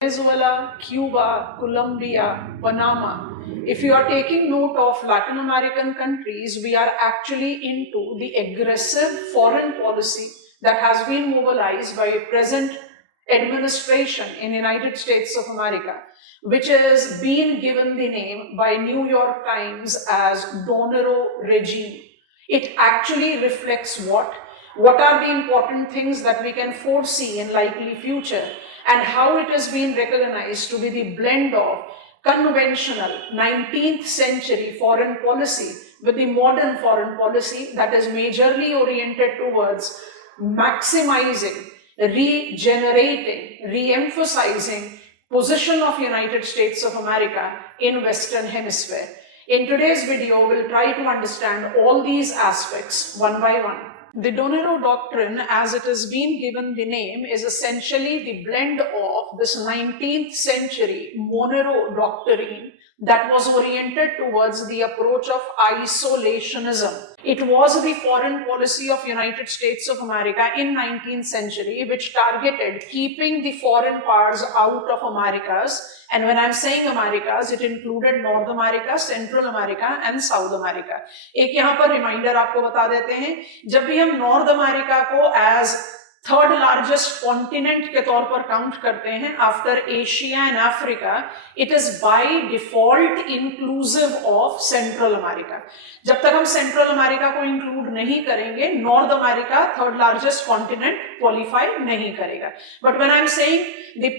Venezuela, Cuba, Colombia, Panama. If you are taking note of Latin American countries, we are actually into the aggressive foreign policy that has been mobilized by present administration in the United States of America, which is being given the name by New York Times as Donero regime. It actually reflects what? What are the important things that we can foresee in likely future, and how it has been recognized to be the blend of conventional 19th century foreign policy with the modern foreign policy that is majorly oriented towards maximizing, regenerating, re-emphasizing position of United States of America in Western Hemisphere. In today's video, we'll try to understand all these aspects one by one. The Donero Doctrine, as it has been given the name, is essentially the blend of this 19th century Monroe Doctrine that was oriented towards the approach of isolationism. It was the foreign policy of United States of America in 19th century which targeted keeping the foreign powers out of Americas. And when I'm saying Americas, it included North America, Central America and South America. एक यहाँ पर रिमाइंडर आपको बता देते हैं, जब भी हम नॉर्थ अमेरिका को एज थर्ड लार्जेस्ट कॉन्टिनेंट के तौर पर काउंट करते हैं after Asia and Africa, it is by default inclusive of central America. जब तक हम सेंट्रल अमेरिका को इंक्लूड नहीं करेंगे, north America third largest continent qualify नहीं करेगा. But when I am saying the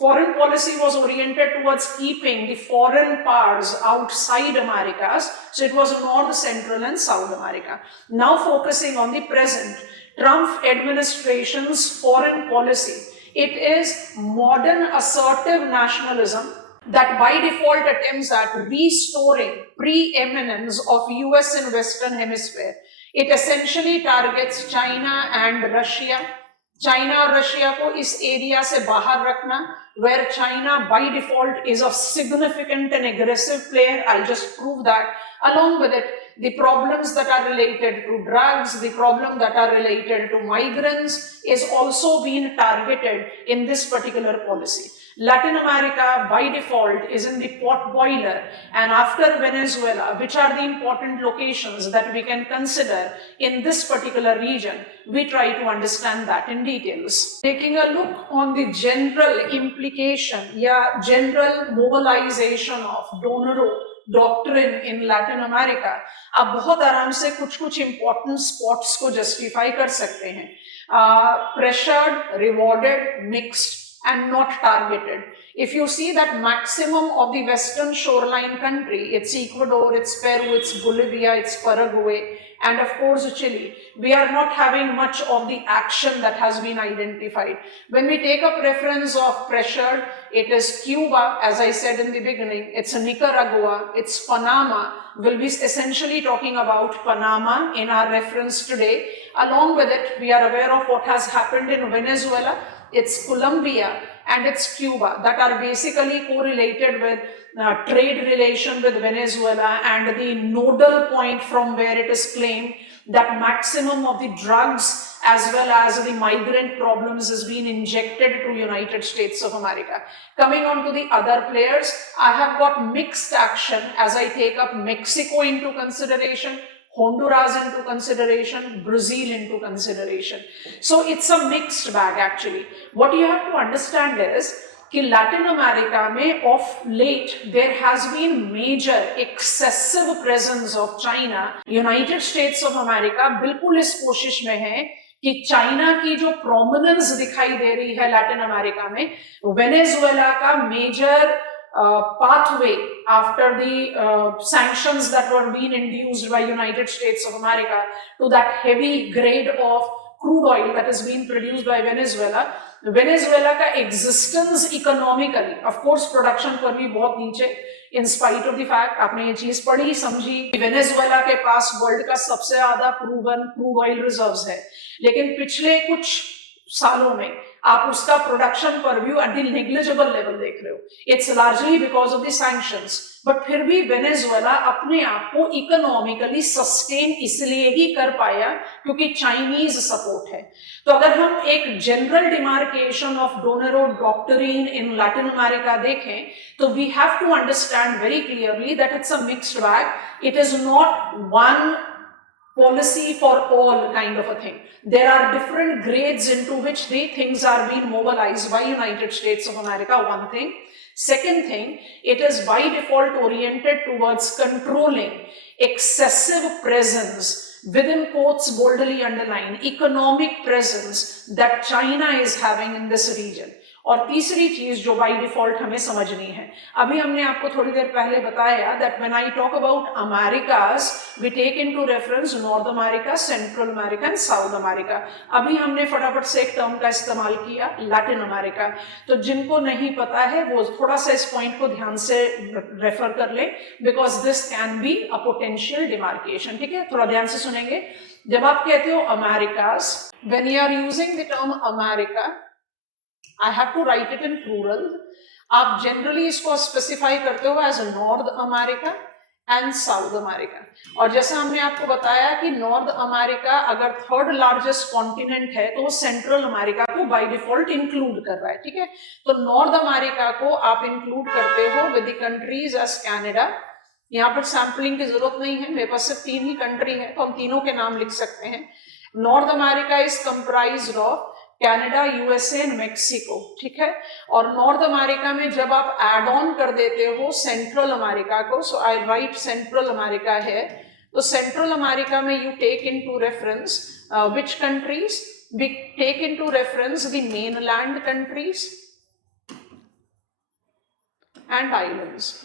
foreign policy was oriented towards keeping the foreign powers outside Americas, so it was North, Central and South America. Now focusing on the present Trump administration's foreign policy, it is modern assertive nationalism that by default attempts at restoring preeminence of US in Western Hemisphere. It essentially targets China and Russia. China और रशिया को इस एरिया से बाहर रखना, where China by default is a significant and aggressive player. I'll just prove that. Along with it, the problems that are related to drugs, the problem that are related to migrants is also being targeted in this particular policy. Latin America by default is in the pot boiler, and after Venezuela, which are the important locations that we can consider in this particular region, we try to understand that in details. Taking a look on the general implication, general mobilization of Donero Doctrine in Latin America, आप बहुत आराम से कुछ important spots को justify कर सकते हैं. Pressured, rewarded, mixed and not targeted. If you see that maximum of the western shoreline country, it's Ecuador, it's Peru, it's Bolivia, it's Paraguay, and of course Chile, we are not having much of the action that has been identified. When we take a preference of pressured, it is Cuba, as I said in the beginning, it's Nicaragua, it's Panama. We'll be essentially talking about Panama in our reference today. Along with it, we are aware of what has happened in Venezuela. It's Colombia and it's Cuba that are basically correlated with trade relation with Venezuela, and the nodal point from where it is claimed that maximum of the drugs as well as the migrant problems has been injected to United States of America. Coming on to the other players, I have got mixed action as I take up Mexico into consideration, Honduras into consideration, Brazil into consideration. So it's a mixed bag actually. What you have to understand is कि Latin America में of late there has been major excessive presence of China. United States of America बिल्कुल इस कोशिश में है कि चाइना की जो प्रोमिनेंस दिखाई दे रही है लैटिन अमेरिका में, वेनेजुएला का major pathway after the sanctions that were being induced by United States of America to that heavy grade of crude oil that is being produced by Venezuela. Venezuela का existence economically of course production पर भी बहुत नीचे, in spite of the fact आपने ये चीज पढ़ी समझी, वेनेजुएला के पास वर्ल्ड का सबसे ज्यादा प्रूवन क्रूड ऑयल रिजर्व्स है, लेकिन पिछले कुछ सालों में आप उसका प्रोडक्शन पर भी एट द नेग्लिजिबल लेवल देख रहे हो, it's largely because of the sanctions, but फिर भी वेनेजुएला अपने आप को इकोनॉमिकली सस्टेन इसलिए ही कर पाया क्योंकि चाइनीज सपोर्ट है। तो अगर हम एक general demarcation of Donroe doctrine in Latin America देखें तो we have to understand very clearly that it's a mixed bag, it is not one policy for all kind of a thing. There are different grades into which the things are being mobilized by United States of America, one thing. Second thing, it is by default oriented towards controlling excessive presence, within quotes boldly underline, economic presence that China is having in this region. और तीसरी चीज जो by default हमें समझनी है, अभी हमने आपको थोड़ी देर पहले बताया that when I talk about Americas we take into reference North America, Central America and South America. अभी हमने फटाफट से एक टर्म का इस्तेमाल किया लैटिन अमेरिका, तो जिनको नहीं पता है वो थोड़ा सा इस पॉइंट को ध्यान से रेफर कर ले because this can be a potential demarcation. ठीक है, थोड़ा ध्यान से सुनेंगे। जब आप कहते हो Americas, when you are using the term America, I have to write it in plural. आप जनरली इसको स्पेसिफाई करते हो as North America and South America. और जैसा हमने आपको बताया कि नॉर्थ अमेरिका अगर थर्ड लार्जेस्ट कॉन्टिनेंट है तो वो सेंट्रल अमेरिका को बाय डिफॉल्ट इंक्लूड कर रहा है। ठीक है, तो नॉर्थ अमेरिका को आप इंक्लूड करते हो with the countries as Canada. यहाँ पर सैम्पलिंग की जरूरत नहीं है, मेरे पास सिर्फ 3 ही कंट्री है तो हम तीनों के नाम लिख सकते हैं। North America is comprised of Canada, USA and Mexico. ठीक है, और नॉर्थ अमेरिका में जब आप एड ऑन कर देते हो सेंट्रल अमेरिका को, so I write Central America है, तो सेंट्रल अमेरिका में you take into reference which countries, we take into reference the mainland countries and islands.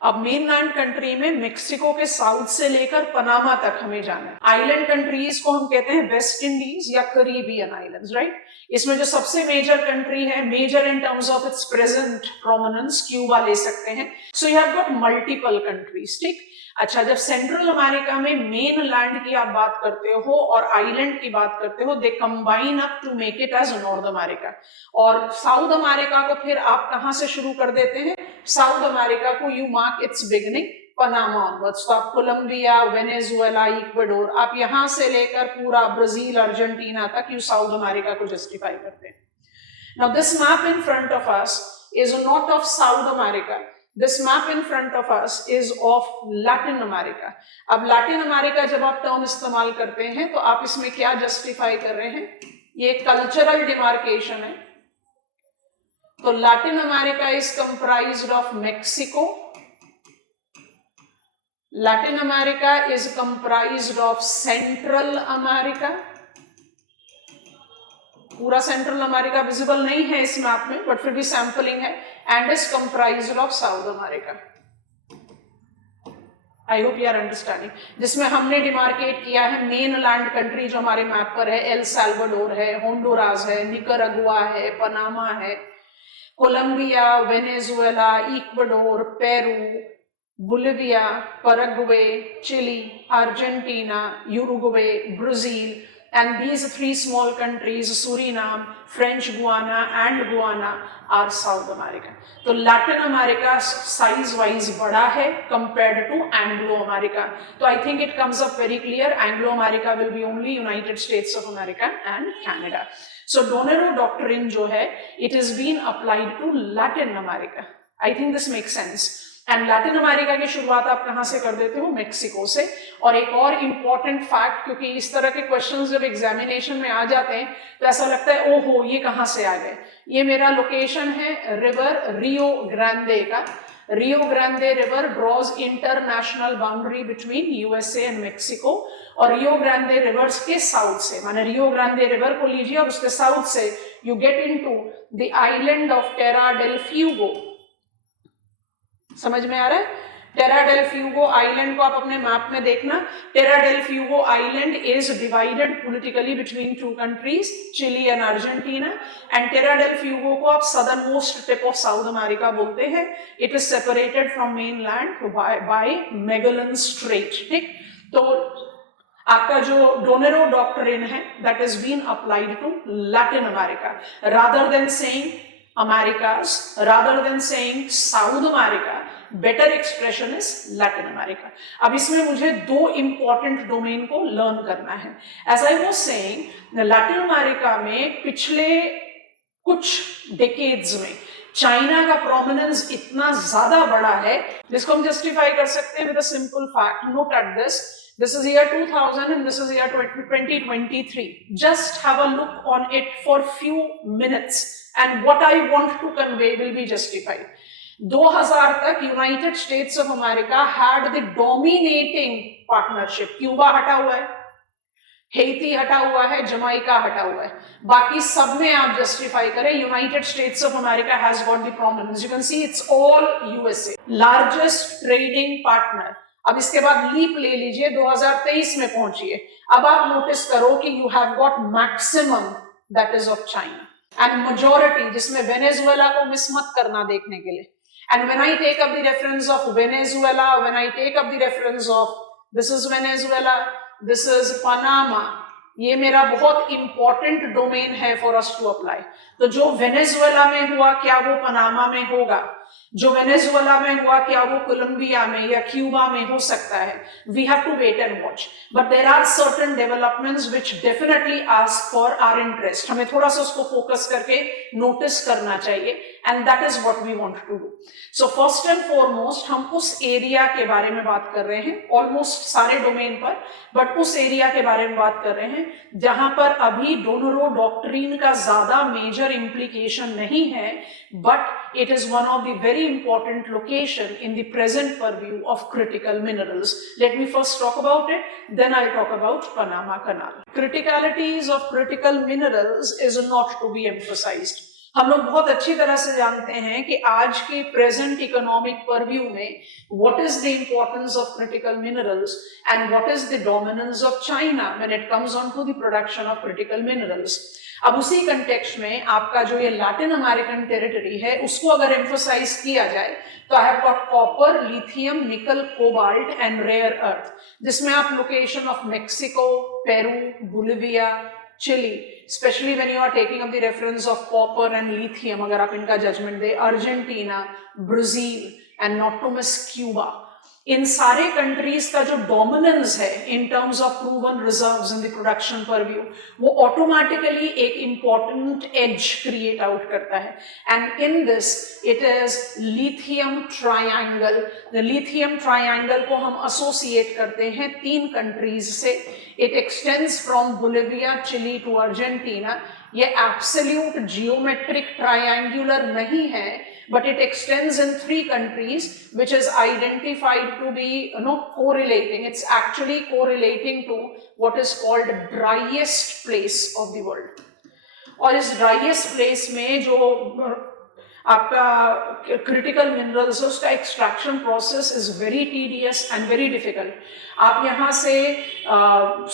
अब मेनलैंड कंट्री में मेक्सिको के साउथ से लेकर पनामा तक हमें जाना है। आइलैंड कंट्रीज को हम कहते हैं वेस्ट इंडीज या करीबियन आइलैंड्स, राइट। इसमें जो सबसे मेजर कंट्री है, major in terms of its present prominence, Cuba ले सकते हैं। So you have got multiple countries. ठीक, अच्छा, जब सेंट्रल अमेरिका में मेन लैंड की आप बात करते हो और आइलैंड की बात करते हो, they combine up to make it as North America. और साउथ अमेरिका को फिर आप कहां से शुरू कर देते हैं? साउथ अमेरिका को you mark its beginning Panama onwards, तो आप कोलंबिया, वेनेजुएला, इक्वाडोर, आप यहां से लेकर पूरा ब्राजील, अर्जेंटीना तक यू साउथ अमेरिका को जस्टिफाई करते हैं। Now this map in front of us is not of South America, this map in front of us is of Latin America. अब लैटिन अमेरिका जब आप टर्म इस्तेमाल करते हैं तो आप इसमें क्या जस्टिफाई कर रहे हैं? ये कल्चरल डिमार्केशन है। तो Latin America is comprised of Mexico, Latin America is comprised of central America, पूरा सेंट्रल अमेरिका विजिबल नहीं है इस मैप में बट फिर भी सैंपलिंग है, and is comprised of South America. I hope you are understanding. जिसमें हमने डिमार्केट किया है मेन लैंड कंट्री जो हमारे मैप पर है, एल साल्वाडोर है, होंडुरास है, निकरागुआ है, पनामा है, Colombia, Venezuela, Ecuador, Peru, Bolivia, Paraguay, Chile, Argentina, Uruguay, Brazil, and these 3 small countries, Suriname, French Guiana and Guyana are South America. तो लैटिन अमेरिका साइज वाइज बड़ा है compared to एंग्लो अमेरिका। तो I think it comes up very clear, Anglo America will be only United States of America and Canada. So Donroe doctrine जो है it is been applied to Latin America. I think this make sense. And Latin America की शुरुआत आप कहां से कर देते हो? मेक्सिको से। और एक और इंपॉर्टेंट फैक्ट, क्योंकि इस तरह के क्वेश्चंस जब एग्जामिनेशन में आ जाते हैं तो ऐसा लगता है ओहो ये कहां से आ गए। ये मेरा लोकेशन है रिवर रियो ग्रांडे का। Rio Grande river draws international boundary between USA and Mexico. और रियो ग्रांडे रिवर्स के साउथ से, माने रियो ग्रांडे रिवर को लीजिए और उसके साउथ से you get into the island of Tierra del Fuego. समझ में आ रहा है? टेरा डेल फ्यूगो आइलैंड को आप अपने मैप में देखना। Tierra del Fuego island is divided politically between 2 countries, Chile and Argentina. And Tierra del Fuego को आप southernmost tip of South America बोलते हैं। It is separated from mainland by Magellan strait. ठीक, तो आपका जो डोनेरो डॉक्ट्रिन है that is been applied to Latin America rather than saying Americas, rather than saying South America, better expression is Latin America. अब इसमें मुझे दो important domain को लर्न करना है। As I was saying, Latin America में पिछले कुछ डेकेड्स में चाइना का प्रोमिनेंस इतना ज्यादा बढ़ा है जिसको हम जस्टिफाई कर सकते हैं with a simple fact. Note at this, this is year 2000 and this is year 2023. Just have a look on it for few minutes and what I want to convey will be justified. 2000 तक United States of America had the dominating partnership. Cuba हटा हुआ है, हेती हटा हुआ है, जमाइका हटा हुआ है, बाकी सब में आप जस्टिफाई करें United States of America has got the prominence. You can see it's all USA, largest trading partner. अब इसके बाद लीप ले लीजिए, 2023 में पहुंचिए, अब आप नोटिस करो कि you have got maximum that is of China and majority, जिसमें वेनेजुएला को मिस मत करना देखने के लिए। And when I take up the reference of Venezuela, when I take up the reference of this is Venezuela, this is Panama, ये मेरा बहुत इंपॉर्टेंट डोमेन है फॉर अस टू अप्लाई। तो जो वेनेजुएला में हुआ क्या वो पनामा में होगा, जो वेनेजुएला में हुआ क्या वो कोलंबिया में या क्यूबा में हो सकता है। We have to wait and watch, but there are certain developments which definitely ask for our interest. हमें थोड़ा सा उसको फोकस करके नोटिस करना चाहिए and that is what we want to do. So first and foremost हम उस एरिया के बारे में बात कर रहे हैं, ऑलमोस्ट सारे डोमेन पर, बट उस एरिया के बारे में बात कर रहे हैं जहां पर अभी डोनेरो डॉक्ट्रिन का ज्यादा मेजर इंप्लीकेशन नहीं है, but it is one of the very important location in the present purview of critical minerals. Let me first talk about it, then I'll talk about Panama Canal. Criticalities of critical minerals is not to be emphasized. हम लोग बहुत अच्छी तरह से जानते हैं कि आज के प्रेजेंट इकोनॉमिक परव्यू में what is the importance of critical minerals and what is the dominance of China when it comes on to the production of critical minerals. अब उसी कंटेक्स्ट में आपका जो ये लैटिन अमेरिकन टेरिटरी है उसको अगर एम्फोसाइज किया जाए तो I have got copper, lithium, nickel, cobalt and rare earth, जिसमें आप location of Mexico, Peru, Bolivia, Chile, specially when you are taking up the reference of copper and lithium, अगर आप इनका जजमेंट दे, Argentina, Brazil and not to miss Cuba, इन सारे countries का जो डोमिनेंस है in terms of proven reserves in the production purview, वो ऑटोमेटिकली एक इंपॉर्टेंट एज क्रिएट आउट करता है। And in this it is lithium triangle. Lithium triangle को हम एसोसिएट करते हैं 3 कंट्रीज से। It extends from Bolivia, Chile to Argentina. ये एब्सोल्यूट जियोमेट्रिक ट्रायंगुलर नहीं है, but it extends in 3 countries which is identified to be correlating. It's actually correlating to what is called driest place of the world. और इस driest place में जो आपका critical minerals है उसका extraction process is very tedious and very difficult. आप यहाँ से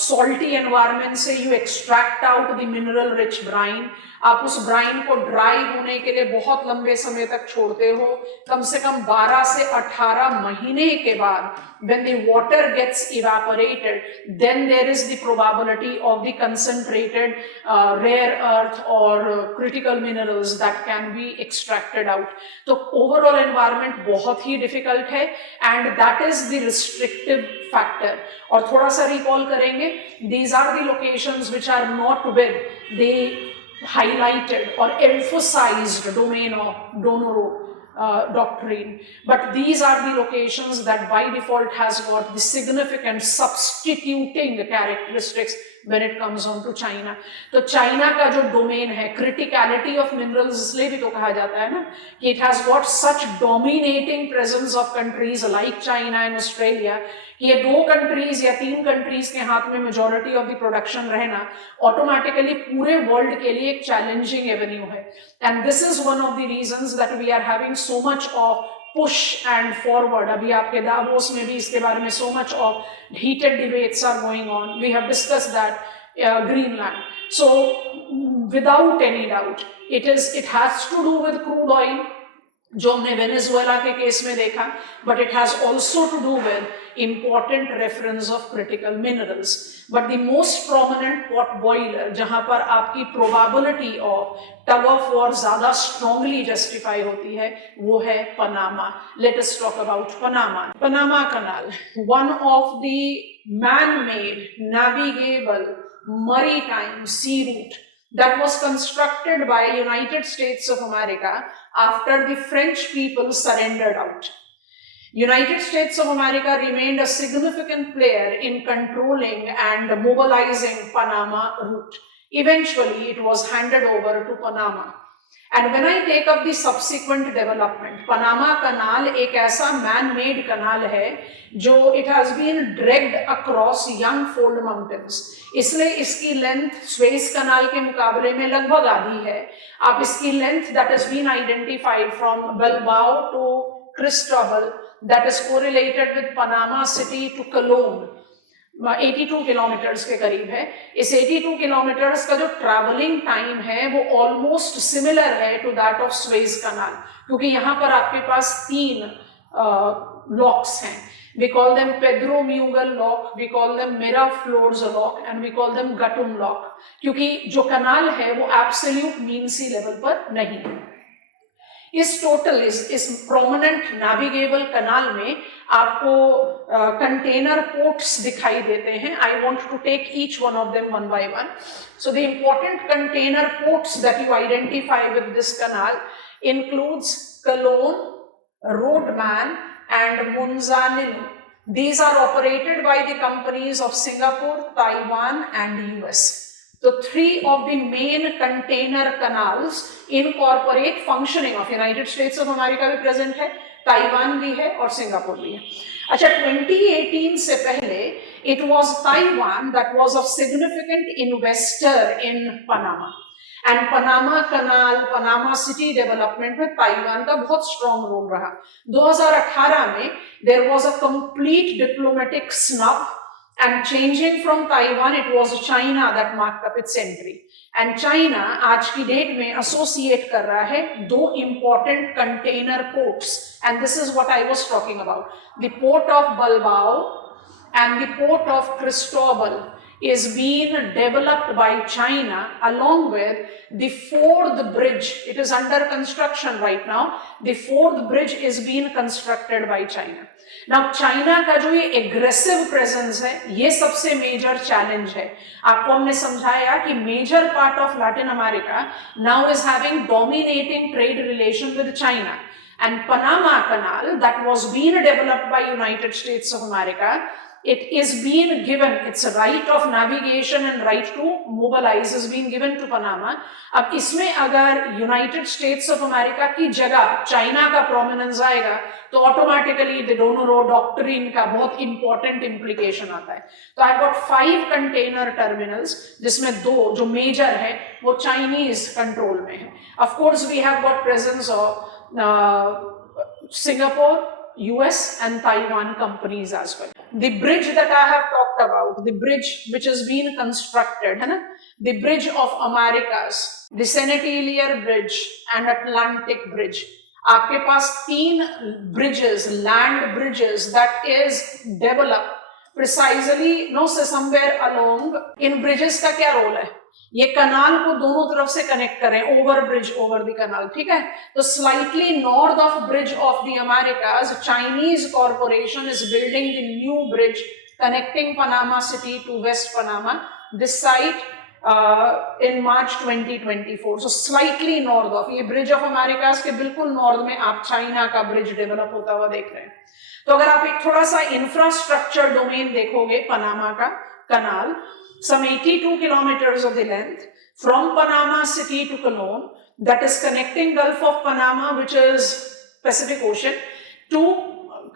सॉल्टी एनवायरनमेंट से you extract out the mineral rich brine, आप उस ब्राइन को ड्राई होने के लिए बहुत लंबे समय तक छोड़ते हो, कम से कम 12 से 18 महीने के बाद when the water gets evaporated, then there is the probability of the concentrated rare earth or critical minerals that can be extracted out. तो overall environment बहुत ही difficult है and that is the restrictive factor. और थोड़ा सा recall करेंगे, these are the locations which are not with the highlighted or emphasized domain of Donoro doctrine, but these are the locations that by default has got the significant substituting characteristics when it comes on to China. तो China का जो डोमेन है, criticality of minerals इसलिए भी तो कहा जाता है ना कि it has got such dominating presence of countries like China and Australia, ये 2 कंट्रीज या 3 कंट्रीज के हाथ में मेजॉरिटी ऑफ द प्रोडक्शन रहना ऑटोमेटिकली पूरे वर्ल्ड के लिए एक चैलेंजिंग एवेन्यू है। And this is one of the reasons that we are having so much of push and forward. अभी आपके दावोस में भी इसके बारे में so much of heated debates are going on, we have discussed that Greenland. So without any doubt it has to do with crude oil, जो हमने वेनेजुएला के केस में देखा, but it has also to do with important reference of critical minerals. But the most prominent pot boiler जहां पर आपकी probability of tug of war ज्यादा strongly justify होती है वो है Panama. Let us talk about Panama. Panama canal, one of the man-made navigable maritime sea route that was constructed by United States of America after the French people surrendered out. United States of America remained a significant player in controlling and mobilizing Panama route. Eventually, it was handed over to Panama. And when I take up the subsequent development, Panama Canal एक ऐसा man-made canal है जो it has been dragged across young fold mountains. इसलिए इसकी length Suez कनाल के मुकाबले में लगभग आधी है. आप इसकी length that has been identified from Bilbao to Cristobal, that is correlated with Panama City to Cologne, 82 किलोमीटर्स के करीब है. इस 82 किलोमीटर्स का जो ट्रैवलिंग टाइम है वो ऑलमोस्ट सिमिलर है टू दैट ऑफ स्वेज कनाल, क्योंकि यहाँ पर आपके पास 3 लॉक्स हैं. We call them Pedro Miguel lock, we call them Miraflores lock, and we call them Gatun lock, क्योंकि जो कनाल है वो एब्सोल्यूट मीन सी लेवल पर नहीं है. इस टोटल इस प्रोमिनेंट नेविगेबल कनाल में आपको कंटेनर पोर्ट्स दिखाई देते हैं. I want to take each one of them one by one. So the important container ports that you identify with this canal includes Cologne, Rodman and Munzanil. These are operated by the companies of Singapore, Taiwan and US. So 3 of the main container canals incorporate functioning of United States of America भी present है, ताइवान भी है और सिंगापुर भी है. अच्छा, 2018 से पहले it was Taiwan that was a significant investor in Panama. And Panama canal, Panama city development में ताइवान का बहुत स्ट्रॉन्ग रोल रहा. 2018 में there was a complete diplomatic snub and changing from Taiwan it was China that marked up its entry. And China आज की date में associate कर रहा है 2 important container ports, and this is what I was talking about. The port of Balboa and the port of Cristobal is being developed by China along with the 4th bridge. It is under construction right now. The 4th bridge is being constructed by China. Now China का जो ये aggressive presence है ये सबसे major challenge है. आपको हमने समझाया कि major part of Latin America now is having dominating trade relation with China. And Panama Canal that was being developed by United States of America, it is being given, its right of navigation and right to mobilize is being given to Panama. अब इसमें अगर United States of America की जगह चाइना का प्रोमिनेंस आएगा तो automatically the डोनरो डॉक्ट्रिन का बहुत इंपॉर्टेंट इम्प्लीकेशन आता है. तो आई गॉट 5 कंटेनर टर्मिनल्स जिसमें 2 जो मेजर है वो चाइनीज कंट्रोल में है. Of course we have got presence of Singapore, US and Taiwan companies as well. The bridge that I have talked about, the bridge which is being constructed, है ना, the Bridge of Americas, the Sentinel Bridge and Atlantic Bridge. आपके पास 3 bridges, land bridges that is developed precisely, no say somewhere along. इन bridges का क्या रोल है? ये कनाल को दोनों तरफ से कनेक्ट करें, over bridge over the canal. ठीक है, तो slightly north of bridge of the Americas Chinese corporation is building the new bridge connecting Panama City to West Panama. This site in March 2024. So slightly north of, ये bridge of Americas के बिल्कुल नॉर्थ में आप चाइना का bridge develop होता हुआ देख रहे हैं. तो अगर आप एक थोड़ा सा इंफ्रास्ट्रक्चर डोमेन देखोगे पनामा का कनाल, some 82 kilometers of the length from Panama City to Cologne, that is connecting Gulf of Panama, which is Pacific Ocean, to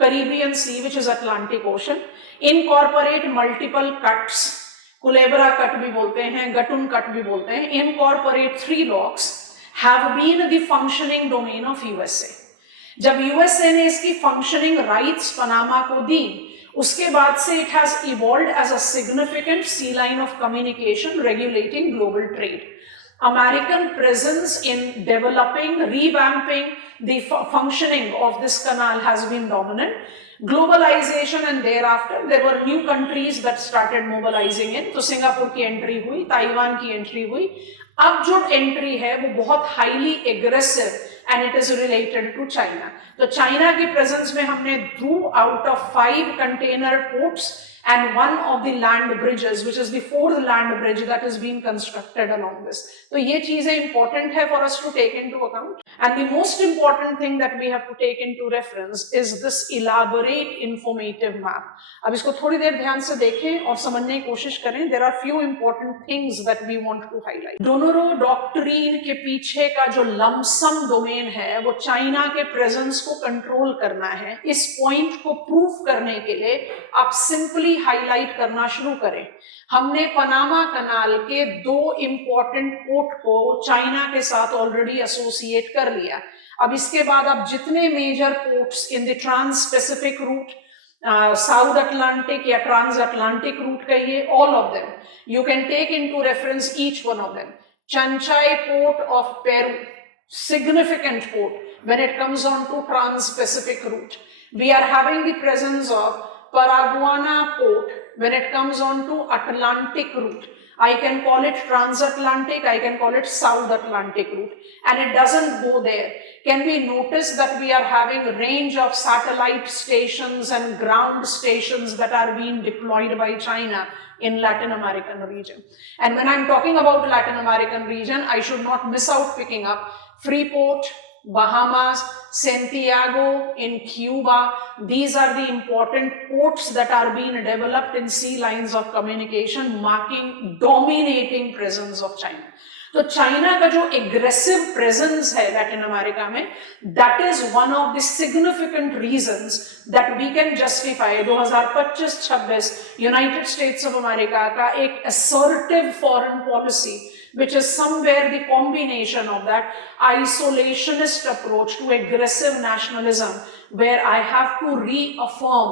Caribbean Sea, which is Atlantic Ocean. Incorporate multiple cuts, Culebra cut भी बोलते हैं, Gatun cut भी बोलते हैं. Incorporate 3 locks, have been the functioning domain of USA. जब USA ने इसकी functioning rights Panama को दी, उसके बाद से it has evolved as a significant sea line of communication regulating global trade. American presence in developing, revamping the functioning of this canal has been dominant. Globalization and thereafter there were new countries that started mobilizing in. तो सिंगापुर की एंट्री हुई, ताइवान की एंट्री हुई. अब जो एंट्री है वो बहुत highly aggressive and it is related to China. तो चाइना की प्रेजेंस में हमने 2 out of 5 container ports and one of the land bridges, which is the 4th land bridge that is being constructed along this. तो ये चीजें important है for us to take into account. And the most important thing that we have to take into reference is this elaborate informative map. अब इसको थोड़ी देर ध्यान से देखें और समझने की कोशिश करें. There are few important things that we want to highlight. Donroe doctrine के पीछे का जो लमसम डोमेन है वो चाइना के प्रेजेंस को कंट्रोल करना है. इस पॉइंट को प्रूव करने के लिए आप सिंपली हाईलाइट करना शुरू करें. हमने पनामा कनाल के 2 इंपॉर्टेंट पोर्ट को चाइना के साथ ऑलरेडी एसोसिएट कर लिया. अब इसके बाद आप जितने major ports in the trans Pacific route, South Atlantic या ट्रांस अटलांटिक रूट कहिए, all of them you can take into reference each one of them. Chancay port of Peru, significant port when it comes on to trans-Pacific route. We are having the presence of Paraguana port when it comes on to Atlantic route. I can call it transatlantic, I can call it South Atlantic route, and it doesn't go there. Can we notice that we are having a range of satellite stations and ground stations that are being deployed by China in Latin American region? And when I'm talking about Latin American region, I should not miss out picking up Freeport, Bahamas, Santiago in Cuba. These are the important ports that are being developed in sea lines of communication, marking dominating presence of China. तो China का जो aggressive presence है Latin America में, that is one of the significant reasons that we can justify 2025-26 United States of America का एक assertive foreign policy, which is somewhere the combination of that isolationist approach to aggressive nationalism, where I have to reaffirm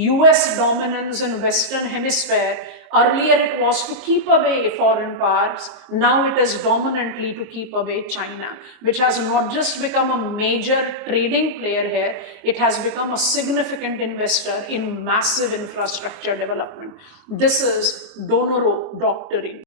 US dominance in Western Hemisphere. Earlier it was to keep away foreign powers, now it is dominantly to keep away China, which has not just become a major trading player here, it has become a significant investor in massive infrastructure development. This is Donoro doctrine.